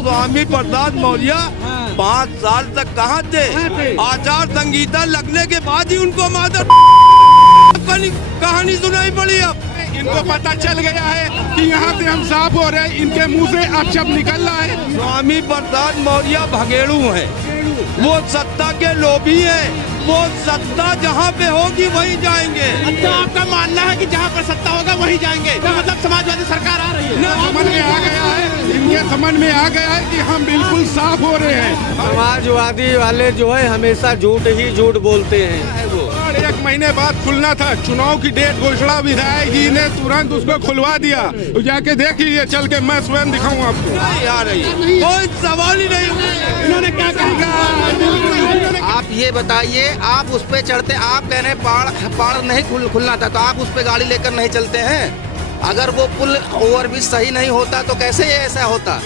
स्वामी प्रसाद मौर्य 5 साल तक कहाँ थे? आचार संहिता लगने के बाद ही उनको मादर कहानी सुनाई पड़ी। अब इनको पता चल गया है कि यहाँ से हम साफ हो रहे हैं, इनके मुंह से अपशब्द निकल रहा है। स्वामी प्रसाद मौर्य भगेड़ू हैं, वो सत्ता के लोभी हैं, वो सत्ता जहाँ पे होगी वहीं जाएंगे। अच्छा, आपका मानना है कि जहाँ पर सत्ता होगा वहीं जाएंगे? तो मतलब समाजवादी सरकार आ रही है, समझ में आ गया है, इनके समझ में आ गया है कि हम बिल्कुल साफ हो रहे हैं। समाजवादी वाले जो है हमेशा झूठ ही झूठ बोलते हैं। और 1 महीने बाद खुलना था, चुनाव की डेट घोषणा विधायक जी ने तुरंत उसको खुलवा दिया। तो जाके देखिए, चल के मैं स्वयं दिखाऊं आपको। नहीं आ रही, कोई सवाल ही नहीं। इन्होंने क्या कहा? आप ये बताइए, आप उस पे चढ़ते, आप कह रहे हैं पहाड़ नहीं खुलना था, तो आप उस पे गाड़ी लेकर नहीं चलते हैं? अगर वो पुल ओवरब्रिज सही नहीं होता तो कैसे ये ऐसा होता?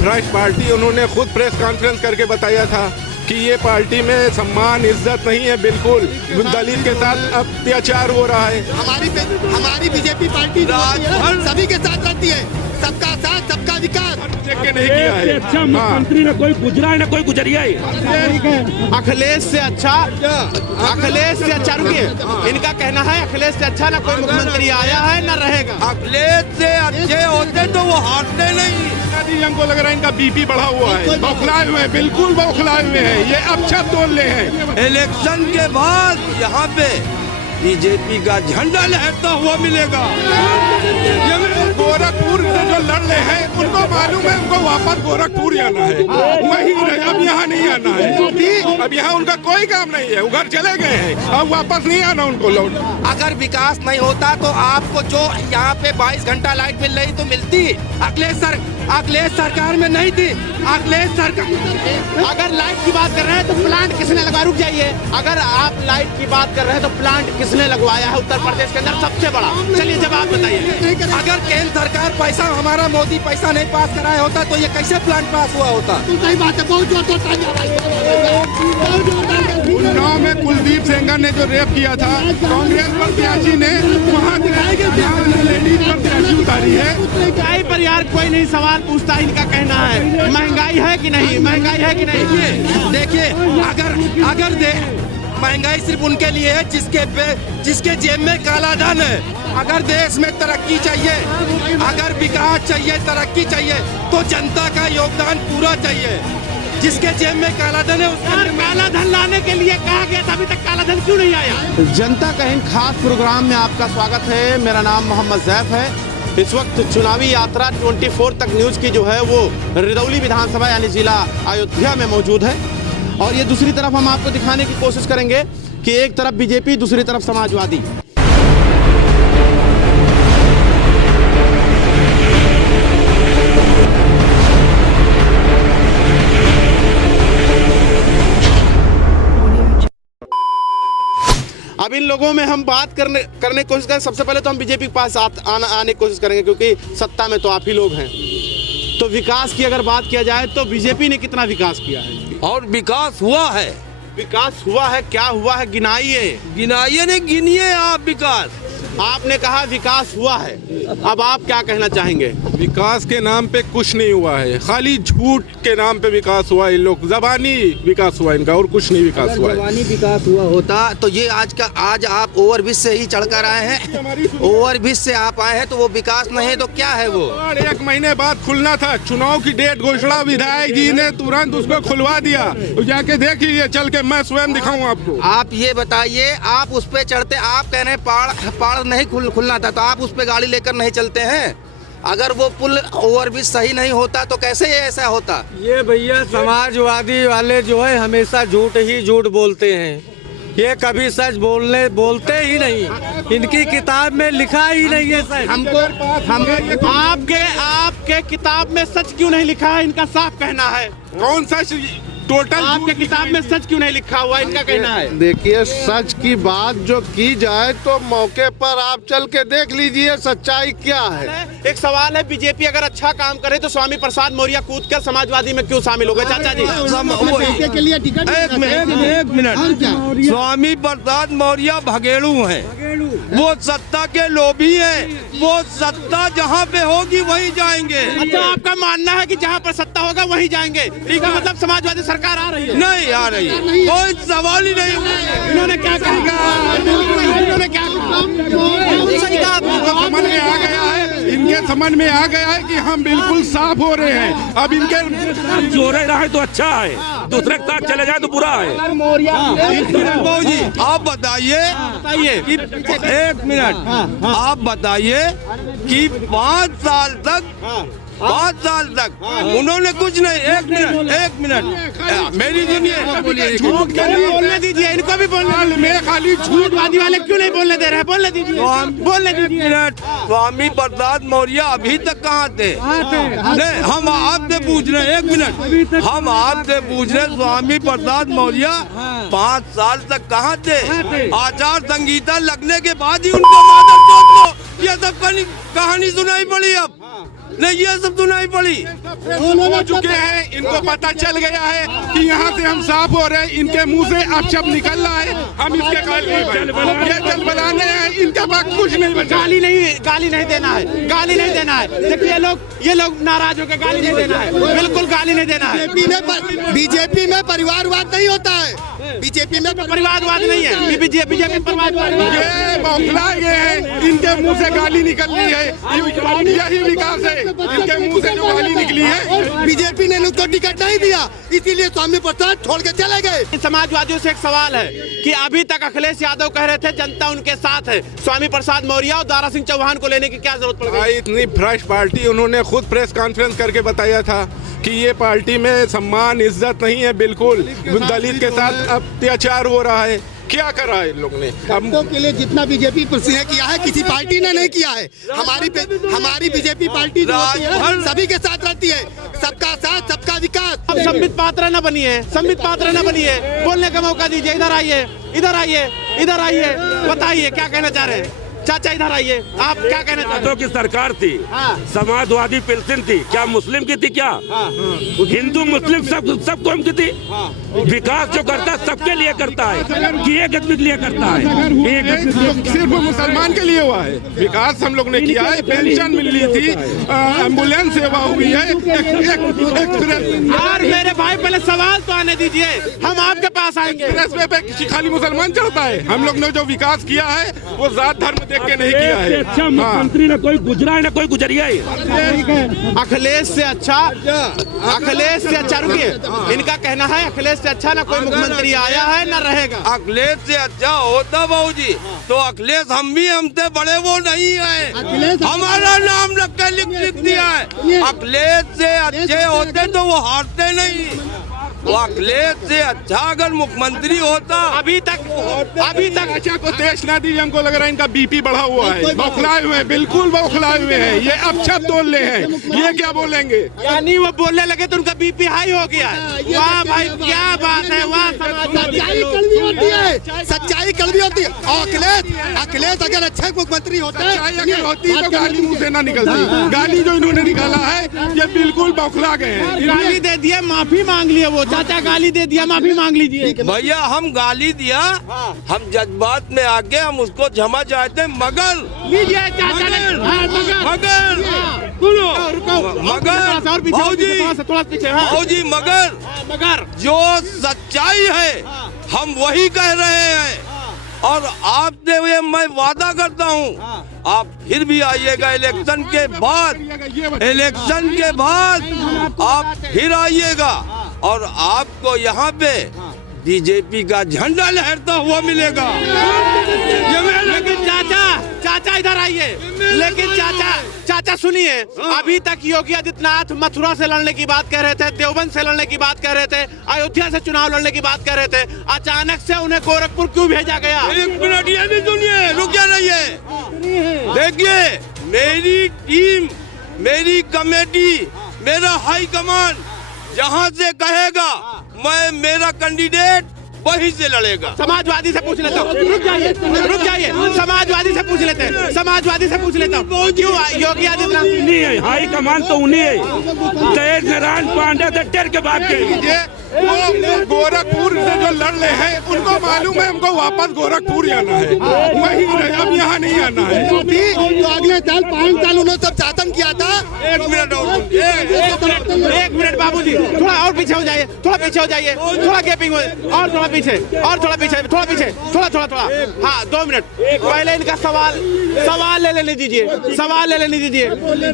भ्रष्ट पार्टी, उन्होंने खुद प्रेस कॉन्फ्रेंस करके बताया था कि ये पार्टी में सम्मान इज्जत नहीं है, बिल्कुल दलित के साथ अत्याचार हो रहा है। हमारी बीजेपी पार्टी सभी के साथ रहती है, सबका साथ सबका विकास। देख के नहीं किया है। अच्छा मुख्यमंत्री न कोई गुजरा है न कोई गुजरिया है। अखिलेश से अच्छा रुकिए, इनका कहना है अखिलेश से अच्छा न कोई मुख्यमंत्री आया है न रहेगा। अखिलेश से अच्छे होते तो वो हारते नहीं। हमको लग रहा है इनका बीपी बढ़ा हुआ है, बौखलाए हुए हैं, बिल्कुल बौखलाए हुए हैं, ये अच्छा तोल ले हैं। इलेक्शन के बाद यहाँ पे बीजेपी का झंडा लहरता हुआ मिलेगा। गोरखपुर से जो लड़ रहे हैं उनको मालूम है उनको वापस गोरखपुर आना है, वहीं अब यहाँ नहीं आना है। अब यहाँ उनका कोई काम नहीं है, उधर चले गए हैं, अब वापस नहीं आना उनको लौट। अगर विकास नहीं होता तो आपको जो यहाँ पे 22 घंटा लाइट मिल रही तो मिलती। अखिलेश सरकार में नहीं थी। अखिलेश सरकार, अगर लाइट की बात कर रहे हैं तो प्लांट किसने लगवाया? रुक जाइए, अगर आप लाइट की बात कर रहे हैं तो प्लांट किसने लगवाया है उत्तर प्रदेश के अंदर सबसे बड़ा? चलिए जवाब बताइए। अगर केंद्र सरकार पैसा, हमारा मोदी पैसा नहीं पास कराया होता तो ये कैसे प्लांट पास हुआ होता? सही बात है, बहुत उन्नाव में कुलदीप सेंगर ने जो रेप किया था, कांग्रेस प्रत्याशी ने वहाँ लेडीज प्रत्याशी उतारी है। महंगाई पर यार कोई नहीं सवाल पूछता, इनका कहना है महंगाई है कि नहीं, महंगाई है कि नहीं। देखिए, अगर महंगाई सिर्फ उनके लिए है जिसके जेब में काला धन है। अगर देश में तरक्की चाहिए, अगर विकास चाहिए, तरक्की चाहिए तो जनता का योगदान पूरा चाहिए। जिसके जेब में काला धन है उसके काला धन लाने के लिए कहा गया था, अभी तक काला धन क्यों नहीं आया? जनता का इन खास प्रोग्राम में आपका स्वागत है। मेरा नाम मोहम्मद जैफ है। इस वक्त चुनावी यात्रा 24 तक न्यूज की जो है वो रिदौली विधानसभा यानी जिला अयोध्या में मौजूद है। और ये दूसरी तरफ हम आपको दिखाने की कोशिश करेंगे कि एक तरफ बीजेपी, दूसरी तरफ समाजवादी। अब इन लोगों में हम बात करने की कोशिश करें। सबसे पहले तो हम बीजेपी के पास आने की कोशिश करेंगे, क्योंकि सत्ता में तो आप ही लोग हैं। तो विकास की अगर बात किया जाए तो बीजेपी ने कितना विकास किया है? और विकास हुआ है। विकास हुआ है, क्या हुआ है गिनाइए। नहीं गिनिए आप विकास। आपने कहा विकास हुआ है, अब आप क्या कहना चाहेंगे? विकास के नाम पे कुछ नहीं हुआ है, खाली झूठ के नाम पे विकास हुआ है। लोग जबानी विकास हुआ इनका, और कुछ नहीं विकास हुआ है। जबानी विकास हुआ होता तो ये आज आप ओवरब्रिज से ही चढ़कर आए हैं, ओवरब्रिज से आप आए हैं तो वो विकास नहीं है तो क्या है वो? और 1 महीने बाद खुलना था, चुनाव की डेट घोषणा विधायक जी ने तुरंत उसको खुलवा दिया। तो जाके देखिए, चल के मैं स्वयं दिखाऊं आपको। आप ये बताइए, आप उस पे चढ़ते, आप कह रहे हैं पहाड़ नहीं खुलना था, तो आप उस पे गाड़ी लेकर नहीं चलते हैं? अगर वो पुल ओवरब्रिज सही नहीं होता तो कैसे ये ऐसा होता? ये भैया समाजवादी वाले जो है हमेशा झूठ ही झूठ बोलते हैं, ये कभी सच बोलते ही नहीं। इनकी किताब में लिखा ही नहीं है सच। हमको आपके किताब में सच क्यों नहीं लिखा है? इनका साफ कहना है। कौन सच? टोटल आपके किताब में सच क्यों नहीं लिखा हुआ, इनका कहना है। देखिए, सच की बात जो की जाए तो मौके पर आप चल के देख लीजिए सच्चाई क्या है। एक सवाल है, बीजेपी अगर अच्छा काम करे तो स्वामी प्रसाद मौर्य कूद कर समाजवादी में क्यों शामिल हो गए? चाचा जी के लिए टिकट एक मिनट। स्वामी प्रसाद मौर्य भगेड़ू हैं, वो सत्ता के लोभी हैं, वो सत्ता सत्ता जहाँ पे होगी वहीं जाएंगे। अच्छा, आपका मानना है कि जहाँ पर सत्ता होगा वहीं जाएंगे, ठीक है, मतलब समाजवादी सरकार आ रही है? नहीं आ रही, कोई सवाल ही नहीं। इन्होंने क्या कहा? इन्होंने क्या कहा? समझ में आ गया है, इनके समझ में आ गया है कि हम बिल्कुल साफ हो रहे हैं। अब इनके जो रह रहा है तो अच्छा है, दूसरे के साथ चले जाए तो बुरा है। बाबू जी आप बताइए कि एक मिनट, आप बताइए कि 5 साल तक उन्होंने कुछ नहीं। एक मिनट मेरी सुनिए, झूठ के लिए बोलने दीजिए, इनको भी बोलने में खाली झूठवादी वाले क्यों नहीं बोलने दे रहे? बोलने दीजिए, बोलने दीजिए। मिनट, स्वामी प्रसाद मौर्य अभी तक कहाँ थे? नहीं, हम आपसे पूछ रहे हैं, 1 मिनट, हम आपसे पूछ रहे हैं, स्वामी प्रसाद मौर्य 5 साल तक कहाँ थे? आचार संहिता लगने के बाद ही उनको मादक ये सब कहानी सुनाई पड़ी। अब नहीं, ये सब सुनाई पड़ी। हो चुके हैं, इनको पता चल गया है कि यहाँ से हम साफ हो रहे हैं। इनके मुंह से अब शब्द निकल रहा है, हम इसके ये जल बनाने हैं, इनके पास कुछ नहीं बचा। गाली नहीं देना है, गाली नहीं देना है। देखिए ये लोग नाराज होकर गाली नहीं देना है, बिल्कुल गाली नहीं देना है। बीजेपी में परिवारवाद नहीं होता है, बीजेपी में परिवारवाद नहीं है, बीजेपी परिवारवाद ये बौखलाए गए हैं, इनके मुंह से गाली निकल रही है, यही विकास है। इनके मुंह से जो गाली निकली है, बीजेपी ने उनको टिकट नहीं दिया, इसीलिए स्वामी प्रसाद छोड़ के चले गए। समाजवादियों से एक सवाल है कि अभी तक अखिलेश यादव कह रहे थे जनता उनके साथ है, स्वामी प्रसाद मौर्य और दारा सिंह चौहान को लेने की क्या जरूरत पड़ गई? इतनी भ्रष्ट पार्टी, उन्होंने खुद प्रेस कॉन्फ्रेंस करके बताया था कि ये पार्टी में सम्मान इज्जत नहीं है, बिल्कुल दलित के साथ अत्याचार हो रहा है। क्या करा है इन लोग ने? हमको के लिए जितना बीजेपी ने किया है किसी पार्टी ने नहीं किया है। हमारी बीजेपी पार्टी जो होती है सभी के साथ रहती है, सबका साथ सबका विकास। अब संबित पात्र न बनिए, बोलने का मौका दीजिए। इधर आइए, बताइए क्या कहना चाह रहे हैं? चाचा इधर आइए, आप क्या कहना चाहते हैं? की सरकार थी, समाजवादी पेंशन थी, क्या मुस्लिम की थी? क्या हिंदू मुस्लिम सब कौम की थी? विकास जो करता है सबके लिए करता है कि एक आदमी के लिए करता है? सिर्फ मुसलमान के लिए हुआ है विकास, हम लोग ने किया है। पेंशन मिल रही थी, एम्बुलेंस सेवा हुई है, एक्सप्रेस। यार मेरे भाई पहले सवाल तो आने दीजिए, हम आपके पास आएंगे। एक्सप्रेस पे खाली मुसलमान चढ़ता है। हम लोग ने जो विकास किया है वो जात धर्म देख के नहीं किया है। अच्छा मुख्यमंत्री न कोई गुजरा है न कोई गुजरिया है। अखिलेश से अच्छा रुकिए, इनका कहना है अखिलेश से अच्छा ना कोई मुख्यमंत्री आया है ना रहेगा। अखिलेश से अच्छा होता बाबू जी तो अखिलेश हमसे बड़े वो नहीं है, हमारा नाम रख के लिख दिया है। अखिलेश से अच्छे होते तो वो हारते नहीं। वो अखिलेश से अच्छा अगर मुख्यमंत्री होता अभी तक अच्छा को तेज ना दी। हमको लग रहा है इनका बीपी बढ़ा हुआ है, बौखलाए हुए हैं, बिल्कुल बौखलाए हुए हैं। ये अब शब्द बोल रहे हैं, ये क्या बोलेंगे? यानी वो बोलने लगे तो उनका बीपी हाई हो गया है। वाह भाई क्या बात है, वाह। सच्चाई कड़वी होती है, सच्चाई कड़वी होती है। अखिलेश अगर अच्छे मुख्यमंत्री होते होती तो गाली मुँह से ना निकलती। गाली जो इन्होंने निकाला है ये बिल्कुल बौखला गए हैं। गाली दे दिया, माफी मांग लिया। वो चाचा गाली दे दिया, माफी मांग लीजिए। भैया हम गाली दिया, हम जज्बात में आके हम उसको क्षमा चाहते, मगर लीजिए चाचा मगर जो सच्चाई है हम वही कह रहे हैं। और आपसे ये मैं वादा करता हूँ, आप फिर भी आइएगा इलेक्शन के बाद आप फिर आइएगा और आपको यहाँ पे बीजेपी का झंडा लहरता हुआ मिलेगा। लेकिन चाचा इधर आइए। लेकिन चाचा सुनिए, अभी तक योगी आदित्यनाथ मथुरा से लड़ने की बात कह रहे थे, देवबंद से लड़ने की बात कह रहे थे, अयोध्या से चुनाव लड़ने की बात कह रहे थे। अचानक से उन्हें गोरखपुर क्यों भेजा गया? 1 मिनट ये भी सुनिए, रुक जा रहिए। देखिए मेरी टीम, मेरी कमेटी, मेरा हाई कमान जहाँ से कहेगा मेरा कैंडिडेट वहीं से लड़ेगा। समाजवादी से पूछ लेता हूँ, रुक जाइए। समाजवादी से पूछ लेता हूँ क्यों योगी आदित्यनाथ नहीं है? हाई कमान तो उन्हीं है। तेज नारायण पांडे से टेर के बात कही। वो गोरखपुर से जो लड़ रहे हैं उनको मालूम है हमको वापस गोरखपुर जाना है, वही अब यहाँ नहीं आना है। तो अगले साल 5 साल उन्होंने सब शासन किया था। एक मिनट और एक मिनट बाबूजी, थोड़ा और पीछे हो जाइए, थोड़ा पीछे हो जाइए, थोड़ा गैपिंग और थोड़ा पीछे, और थोड़ा पीछे, थोड़ा पीछे, थोड़ा हाँ 2 मिनट पहले इनका सवाल ले लेने दीजिए, सवाल ले लेने दीजिए,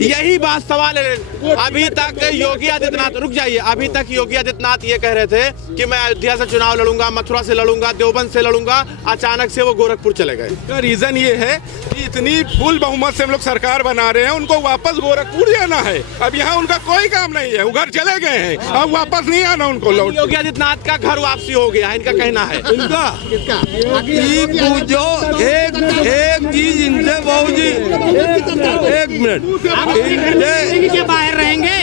यही बात सवाल ले लेने। अभी तक योगी आदित्यनाथ, रुक जाइए, अभी तक योगी आदित्यनाथ ये कह रहे थे कि मैं अयोध्या से चुनाव लड़ूंगा, मथुरा से लड़ूंगा, देवबंद से लड़ूंगा, अचानक से वो गोरखपुर चले गए। का रीजन ये है कि इतनी फुल बहुमत से हम लोग सरकार बना रहे हैं, उनको वापस गोरखपुर जाना है। अब यहाँ उनका कोई काम नहीं है, वो घर चले गए हैं, अब वापस नहीं आना उनको लौट। योगी आदित्यनाथ का घर वापसी हो गया, इनका कहना है। पूछो एक चीज इनसे बाबूजी, एक मिनट, क्या बाहर रहेंगे?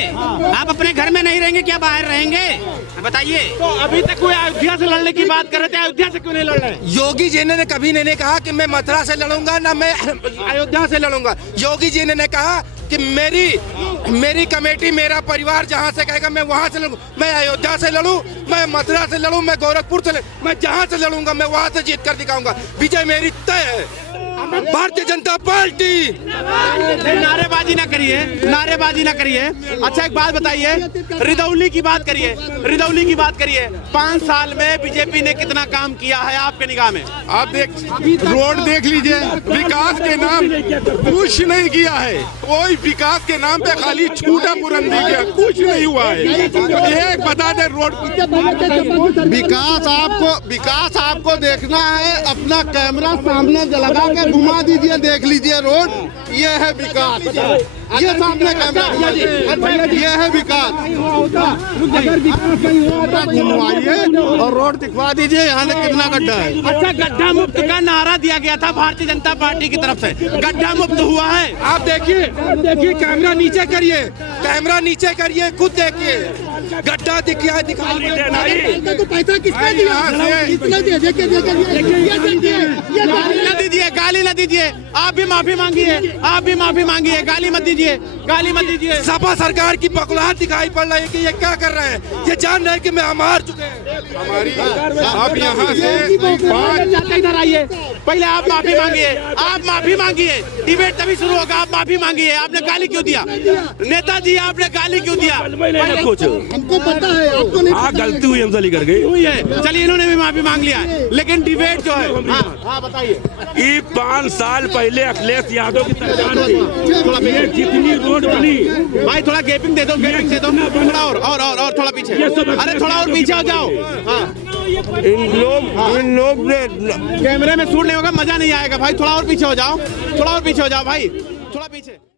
आप अपने घर में नहीं रहेंगे, क्या बाहर रहेंगे? बताइए। तो अभी तक कोई अयोध्या से लड़ने की बात कर रहे थे, अयोध्या से क्यों नहीं लड़ रहे? योगी जी ने कभी नहीं कहा कि मैं मथुरा से लड़ूंगा, ना मैं अयोध्या से लड़ूंगा। योगी जी ने कहा कि मेरी कमेटी, मेरा परिवार जहां से कहेगा मैं वहां से लड़ूं। मैं अयोध्या से लड़ूं, मैं मथुरा से लड़ूं, मैं गोरखपुर से मैं जहां से लड़ूंगा मैं वहां से जीत कर दिखाऊंगा। विजय मेरी तय है। भारतीय जनता पार्टी। नारेबाजी ना करिए, नारेबाजी ना करिए। अच्छा एक बात बताइए, रिदौली की बात करिए, रिदौली की बात करिए। 5 साल में बीजेपी ने कितना काम किया है आपके निगाह में? आप रोड देख लीजिए, विकास के नाम कुछ नहीं किया है, कोई विकास के नाम पे खाली छूटा बुलंदी किया, कुछ नहीं हुआ है। एक बता दे रोड विकास आपको देखना है, अपना कैमरा सामने लगा के घुमा दीजिए, देख लीजिए रोड, ये है विकास, ये सामने कैमरा, ये है विकास। घुमवाइए और रोड दिखवा दीजिए यहाँ से कितना गड्ढा है। अच्छा गड्ढा मुक्त का नारा दिया गया था भारतीय जनता पार्टी की तरफ से, गड्ढा मुक्त हुआ है? आप देखिए, कैमरा नीचे करिए, कैमरा नीचे करिए, खुद देखिए, गड्ढा दिखा तो पैसा किसने दिया? किसने दिया? दीजिए, गाली न दीजिए, आप भी माफी मांगिए, आप भी माफी मांगिए, गाली मत दीजिए, गाली मत दीजिए। सपा सरकार की बकलाहट दिखाई पड़ रही है कि ये क्या कर रहे हैं, ये जान रहे हैं कि मैं हम हार चुके हैं। हमारी आप यहाँ से इधर आइए, पहले आप माफी मांगिए, आप माफी मांगिए, डिबेट तभी शुरू होगा। आप माफी मांगिए, आपने गाली क्यों दिया? नेताजी आपने गाली क्यों दिया? कुछ हमको पता है, आपको नहीं। हाँ गलती हुई, हमसे कर गई हुई है, चलिए इन्होंने भी माफी मांग लिया है, लेकिन डिबेट जो है, हाँ बताइए। कि 5 साल पहले अखिलेश यादव की सरकार थी, ये जितनी रोड बनी, भाई थोड़ा गैपिंग दे दो, गैपिंग दे दो, थोड़ा और थोड़ा पीछे, अरे थोड़ा और पीछे हो जाओ। हाँ इन लोग ने कैमरे में शूट नहीं होगा, मजा नहीं आएगा भाई, थोड़ा और पीछे हो जाओ, थोड़ा और पीछे हो जाओ भाई, थोड़ा पीछे।